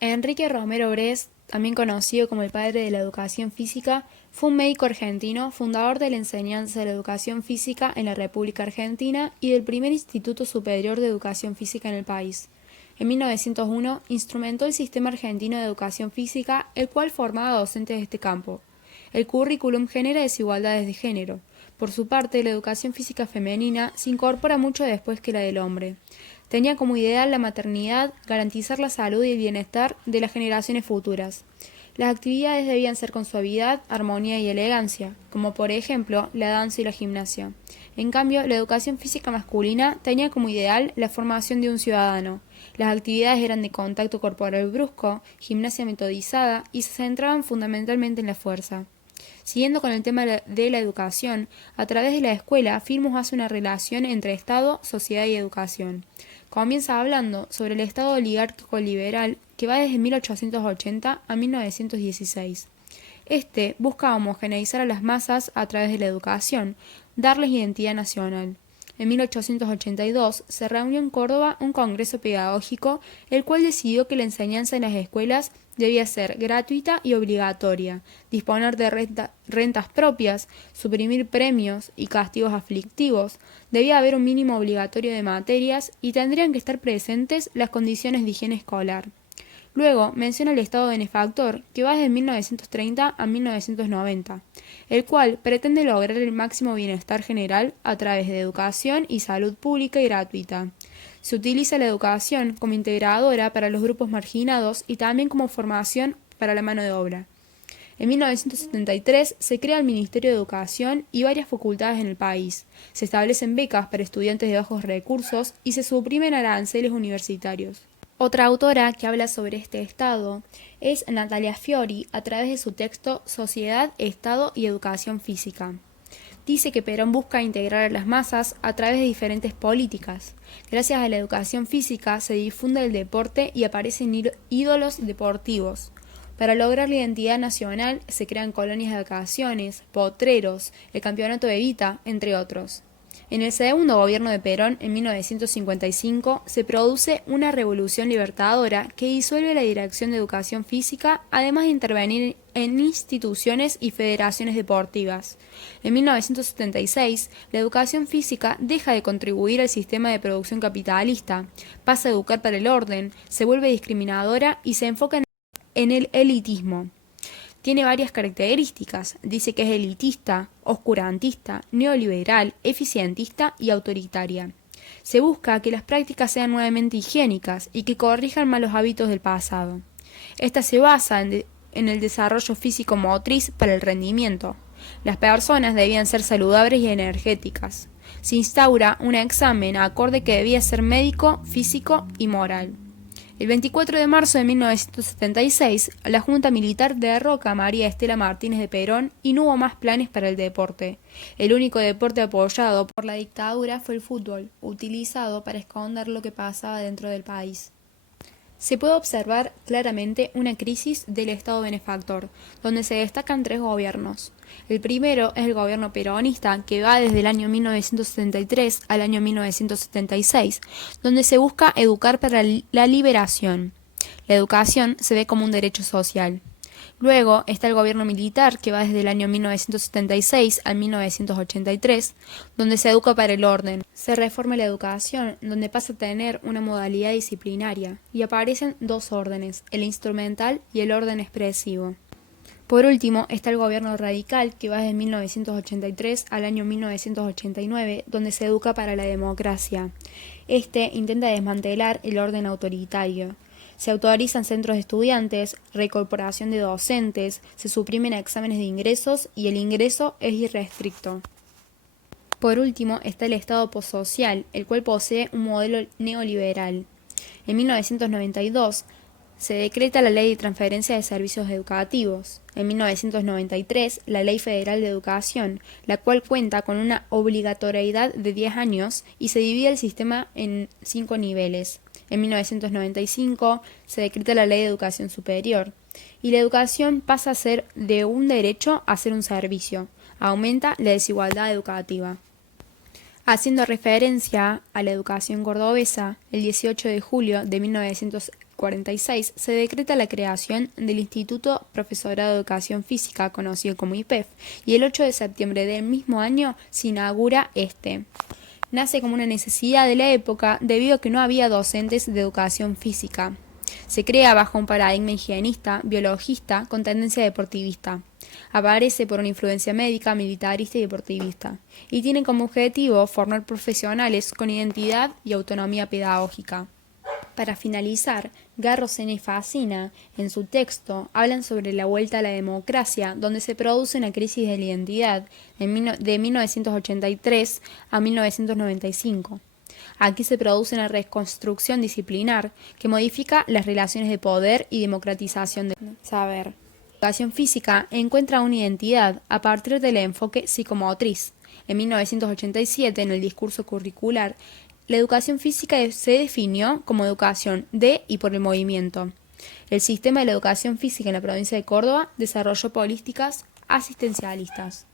Enrique Romero Brest, también conocido como el padre de la educación física, fue un médico argentino, fundador de la enseñanza de la educación física en la República Argentina y del primer Instituto Superior de Educación Física en el país. En 1901 instrumentó el Sistema Argentino de Educación Física, el cual formaba docentes de este campo. El currículum genera desigualdades de género. Por su parte, la educación física femenina se incorpora mucho después que la del hombre. Tenía como ideal la maternidad, garantizar la salud y el bienestar de las generaciones futuras. Las actividades debían ser con suavidad, armonía y elegancia, como por ejemplo la danza y la gimnasia. En cambio, la educación física masculina tenía como ideal la formación de un ciudadano. Las actividades eran de contacto corporal brusco, gimnasia metodizada y se centraban fundamentalmente en la fuerza. Siguiendo con el tema de la educación, a través de la escuela, Filmus hace una relación entre Estado, sociedad y educación. Comienza hablando sobre el Estado oligárquico liberal que va desde 1880 a 1916. Este busca homogeneizar a las masas a través de la educación, darles identidad nacional. En 1882 se reunió en Córdoba un congreso pedagógico, el cual decidió que la enseñanza en las escuelas debía ser gratuita y obligatoria, disponer de rentas propias, suprimir premios y castigos aflictivos, debía haber un mínimo obligatorio de materias y tendrían que estar presentes las condiciones de higiene escolar. Luego menciona el Estado benefactor, que va desde 1930 a 1990, el cual pretende lograr el máximo bienestar general a través de educación y salud pública y gratuita. Se utiliza la educación como integradora para los grupos marginados y también como formación para la mano de obra. En 1973 se crea el Ministerio de Educación y varias facultades en el país. Se establecen becas para estudiantes de bajos recursos y se suprimen aranceles universitarios. Otra autora que habla sobre este estado es Natalia Fiori a través de su texto Sociedad, Estado y Educación Física. Dice que Perón busca integrar a las masas a través de diferentes políticas. Gracias a la educación física se difunde el deporte y aparecen ídolos deportivos. Para lograr la identidad nacional se crean colonias de vacaciones, potreros, el campeonato de Evita, entre otros. En el segundo gobierno de Perón, en 1955, se produce una revolución libertadora que disuelve la Dirección de Educación Física, además de intervenir en instituciones y federaciones deportivas. En 1976, la educación física deja de contribuir al sistema de producción capitalista, pasa a educar para el orden, se vuelve discriminadora y se enfoca en el elitismo. Tiene varias características. Dice que es elitista, oscurantista, neoliberal, eficientista y autoritaria. Se busca que las prácticas sean nuevamente higiénicas y que corrijan malos hábitos del pasado. Esta se basa en el desarrollo físico-motriz para el rendimiento. Las personas debían ser saludables y energéticas. Se instaura un examen acorde que debía ser médico, físico y moral. El 24 de marzo de 1976, la Junta Militar derroca a María Estela Martínez de Perón y no hubo más planes para el deporte. El único deporte apoyado por la dictadura fue el fútbol, utilizado para esconder lo que pasaba dentro del país. Se puede observar claramente una crisis del Estado benefactor, donde se destacan tres gobiernos. El primero es el gobierno peronista, que va desde el año 1973 al año 1976, donde se busca educar para la liberación. La educación se ve como un derecho social. Luego está el gobierno militar, que va desde el año 1976 al 1983, donde se educa para el orden. Se reforma la educación, donde pasa a tener una modalidad disciplinaria, y aparecen dos órdenes, el instrumental y el orden expresivo. Por último está el gobierno radical, que va desde 1983 al año 1989, donde se educa para la democracia. Este intenta desmantelar el orden autoritario. Se autorizan centros de estudiantes, reincorporación de docentes, se suprimen exámenes de ingresos y el ingreso es irrestricto. Por último está el Estado postsocial, el cual posee un modelo neoliberal. En 1992 se decreta la Ley de Transferencia de Servicios Educativos. En 1993, la Ley Federal de Educación, la cual cuenta con una obligatoriedad de 10 años y se divide el sistema en 5 niveles. En 1995 se decreta la Ley de Educación Superior y la educación pasa a ser de un derecho a ser un servicio. Aumenta la desigualdad educativa. Haciendo referencia a la educación cordobesa, el 18 de julio de 1946 se decreta la creación del Instituto Profesorado de Educación Física, conocido como IPEF, y el 8 de septiembre del mismo año se inaugura este. Nace como una necesidad de la época debido a que no había docentes de educación física. Se crea bajo un paradigma higienista, biologista, con tendencia deportivista. Aparece por una influencia médica, militarista y deportivista, y tiene como objetivo formar profesionales con identidad y autonomía pedagógica. Para finalizar, Garro, Sena y Facina, en su texto, hablan sobre la vuelta a la democracia, donde se produce una crisis de la identidad de 1983 a 1995. Aquí se produce una reconstrucción disciplinar que modifica las relaciones de poder y democratización del saber. La educación física encuentra una identidad a partir del enfoque psicomotriz. En 1987, en el discurso curricular, la educación física se definió como educación de y por el movimiento. El sistema de la educación física en la provincia de Córdoba desarrolló políticas asistencialistas.